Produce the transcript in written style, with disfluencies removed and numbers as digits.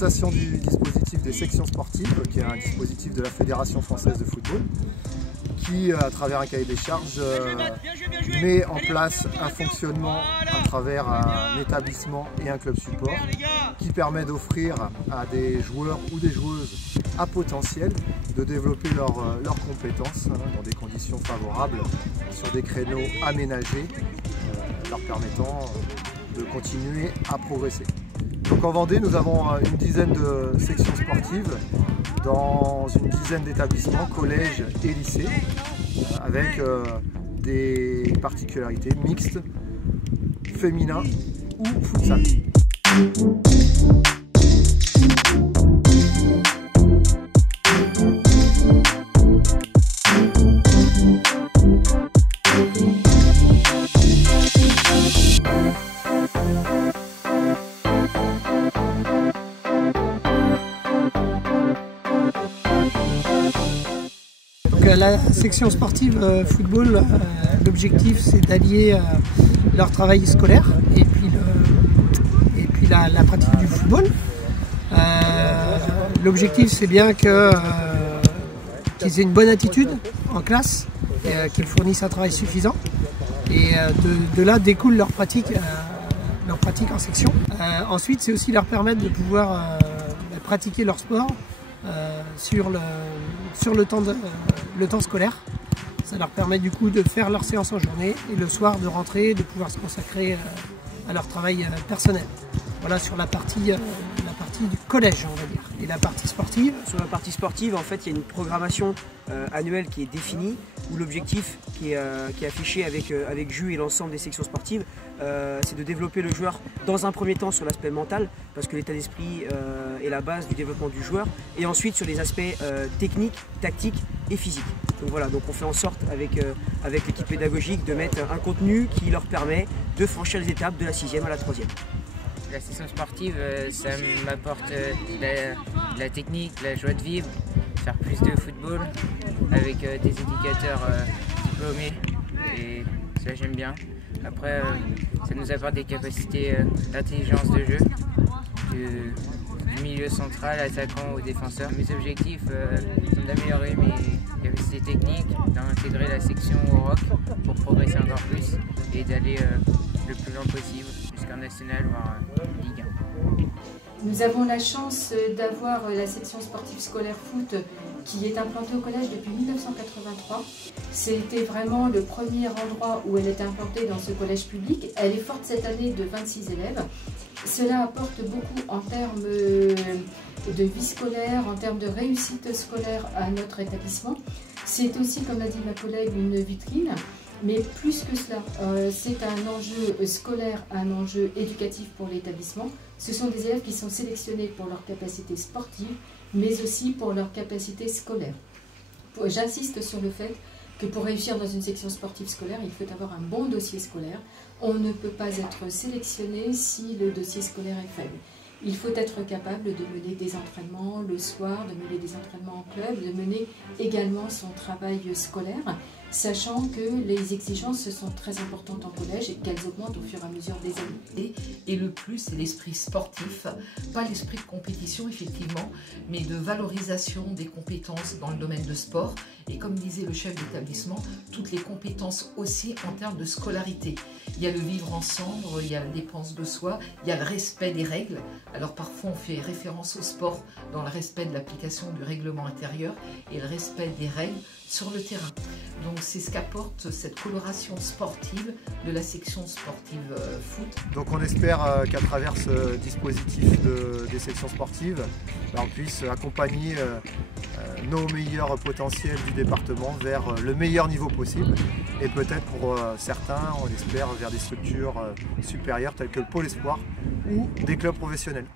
présentation du dispositif des sections sportives, qui est un dispositif de la Fédération française de football, qui, à travers un cahier des charges, met en place un fonctionnement à travers un établissement et un club support, qui permet d'offrir à des joueurs ou des joueuses à potentiel de développer leurs compétences dans des conditions favorables, sur des créneaux aménagés, leur permettant de continuer à progresser. Donc en Vendée, nous avons une dizaine de sections sportives dans une dizaine d'établissements, collèges et lycées, avec des particularités mixtes, féminins ou futsal. La section sportive football, l'objectif c'est d'allier leur travail scolaire et puis la pratique du football. L'objectif c'est bien qu'ils aient une bonne attitude en classe, qu'ils fournissent un travail suffisant et de là découle leur pratique en section. Ensuite c'est aussi leur permettre de pouvoir pratiquer leur sport sur le temps scolaire. Ça leur permet du coup de faire leur séance en journée et le soir de rentrer, de pouvoir se consacrer à leur travail personnel. Voilà sur la partie du collège, on va dire. Et la partie sportive? Sur la partie sportive, en fait, il y a une programmation annuelle qui est définie, où l'objectif qui est affiché avec Jus et l'ensemble des sections sportives, c'est de développer le joueur dans un premier temps sur l'aspect mental, parce que l'état d'esprit est la base du développement du joueur, et ensuite sur les aspects techniques, tactiques et physiques. Donc voilà, donc on fait en sorte avec l'équipe pédagogique de mettre un contenu qui leur permet de franchir les étapes de la 6e à la 3e. La section sportive, ça m'apporte la technique, la joie de vivre, faire plus de football avec des éducateurs diplômés, et ça j'aime bien. Après, ça nous apporte des capacités d'intelligence de jeu, du milieu central, attaquant au défenseur. Mes objectifs sont d'améliorer mes capacités techniques, d'intégrer la section au rock pour progresser encore plus et d'aller le plus loin possible jusqu'en national, voire Ligue 1. Nous avons la chance d'avoir la section sportive scolaire foot qui est implantée au collège depuis 1983. C'était vraiment le premier endroit où elle est implantée dans ce collège public. Elle est forte cette année de 26 élèves. Cela apporte beaucoup en termes de vie scolaire, en termes de réussite scolaire à notre établissement. C'est aussi, comme l'a dit ma collègue, une vitrine. Mais plus que cela, c'est un enjeu scolaire, un enjeu éducatif pour l'établissement. Ce sont des élèves qui sont sélectionnés pour leur capacité sportive, mais aussi pour leur capacité scolaire. J'insiste sur le fait que pour réussir dans une section sportive scolaire, il faut avoir un bon dossier scolaire. On ne peut pas être sélectionné si le dossier scolaire est faible. Il faut être capable de mener des entraînements le soir, de mener des entraînements en club, de mener également son travail scolaire, sachant que les exigences sont très importantes en collège et qu'elles augmentent au fur et à mesure des années. Et le plus, c'est l'esprit sportif, pas l'esprit de compétition effectivement, mais de valorisation des compétences dans le domaine de sport. Et comme disait le chef d'établissement, toutes les compétences aussi en termes de scolarité. Il y a le vivre ensemble, il y a la dépense de soi, il y a le respect des règles. Alors parfois on fait référence au sport dans le respect de l'application du règlement intérieur et le respect des règles sur le terrain. Donc c'est ce qu'apporte cette coloration sportive de la section sportive foot. Donc on espère qu'à travers ce dispositif des sections sportives, on puisse accompagner nos meilleurs potentiels du département vers le meilleur niveau possible et peut-être pour certains, on espère, vers des structures supérieures telles que le Pôle Espoir ou des clubs professionnels.